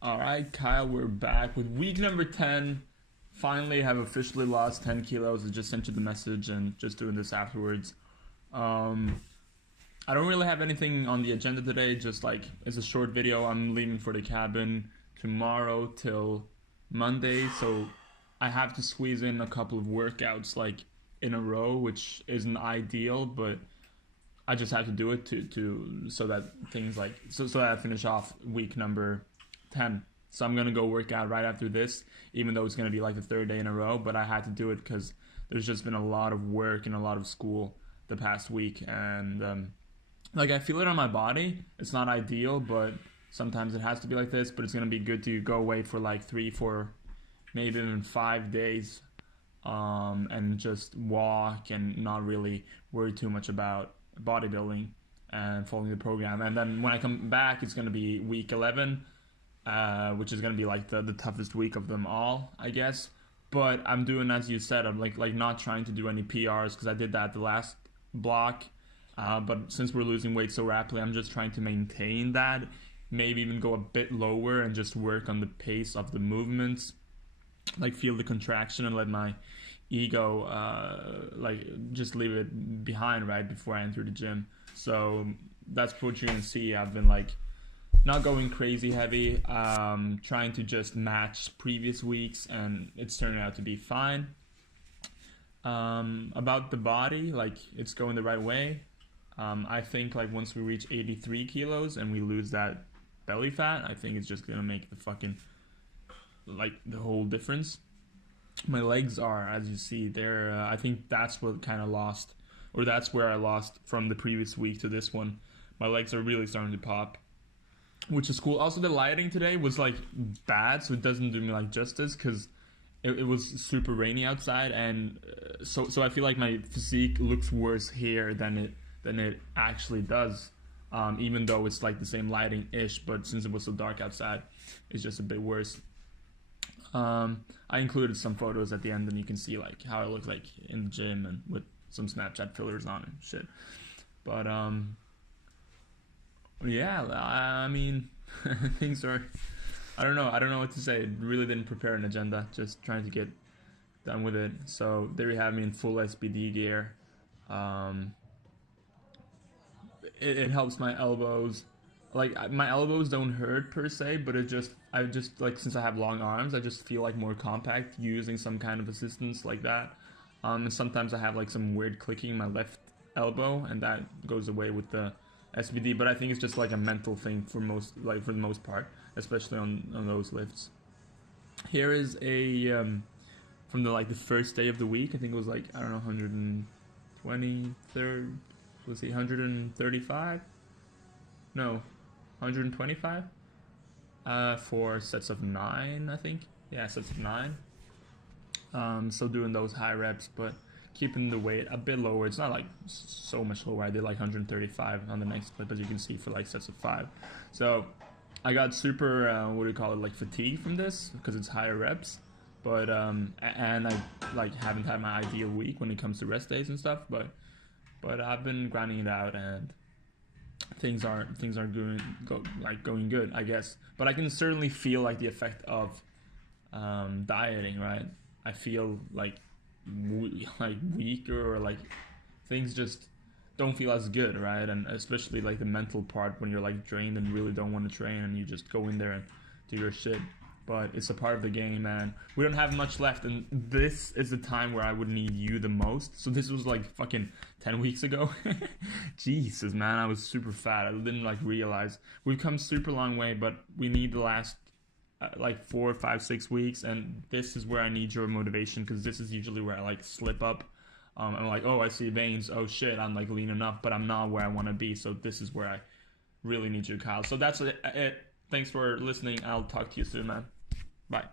All right, Kyle, we're back with week number 10. Finally, have officially lost 10 kilos. I just sent you the message and just doing this afterwards. Um, I don't really have anything on the agenda today, just like it's a short video. I'm leaving for the cabin tomorrow till Monday, so I have to squeeze in a couple of workouts like in a row, which isn't ideal, but I just have to do it to so that things like so that I finish off week number 10. So I'm gonna go work out right after this, even though it's gonna be like the third day in a row. But I had to do it because there's just been a lot of work and a lot of school the past week, and like I feel it on my body. It's not ideal, but sometimes it has to be like this. But it's gonna be good to go away for like 3, 4, maybe even 5 days, and just walk and not really worry too much about bodybuilding and following the program. And then when I come back, it's gonna be week 11, which is gonna be like the toughest week of them all, I guess. But I'm doing as you said. I'm like not trying to do any PRs because I did that the last block. But since we're losing weight so rapidly, I'm just trying to maintain that. Maybe even go a bit lower and just work on the pace of the movements, like feel the contraction and let my ego like just leave it behind right before I enter the gym. So that's what you're gonna see. I've been like not going crazy heavy, trying to just match previous weeks, and it's turning out to be fine. About the body, like it's going the right way. I think like once we reach 83 kilos and we lose that belly fat, I think it's just gonna make the fucking like the whole difference. My legs are, as you see, they're. I think that's what kind of lost, or that's where I lost from the previous week to this one. My legs are really starting to pop, which is cool. Also, the lighting today was like bad, so it doesn't do me like justice because it was super rainy outside, and so I feel like my physique looks worse here than it actually does. Even though it's like the same lighting ish, but since it was so dark outside, it's just a bit worse. I included some photos at the end, and you can see like how I look like in the gym and with some Snapchat fillers on and shit. But yeah, I mean, things are. I don't know. I don't know what to say. Really didn't prepare an agenda. Just trying to get done with it. So there you have me in full SBD gear. Um, it helps my elbows. Like my elbows don't hurt per se, but I just like since I have long arms, I just feel like more compact using some kind of assistance like that. And sometimes I have like some weird clicking in my left elbow, and that goes away with the SBD. But I think it's just like a mental thing for the most part, especially on those lifts. Here is a from the first day of the week. I think it was like I don't know 123rd. Let's see, 135. No, 125 for sets of 9, I think. Yeah, sets of 9. So doing those high reps, but keeping the weight a bit lower. It's not like so much lower. I did like 135 on the next clip, as you can see, for like sets of 5. So I got super, what do you call it, like fatigue from this because it's higher reps. But and I like haven't had my ideal week when it comes to rest days and stuff. But I've been grinding it out, and things are going good, I guess. But I can certainly feel like the effect of dieting, right? I feel like like weaker, or like things just don't feel as good, right? And especially like the mental part when you're like drained and really don't want to train, and you just go in there and do your shit. But it's a part of the game, man. We don't have much left, and this is the time where I would need you the most. So this was like fucking 10 weeks ago. Jesus, man, I was super fat. I didn't like realize. We've come super long way, but we need the last like 4, 5, 6 weeks, and this is where I need your motivation, because this is usually where I like slip up. I'm like, oh, I see veins. Oh shit, I'm like lean enough, but I'm not where I want to be. So this is where I really need you, Kyle. So that's it. Thanks for listening. I'll talk to you soon, man. Bye.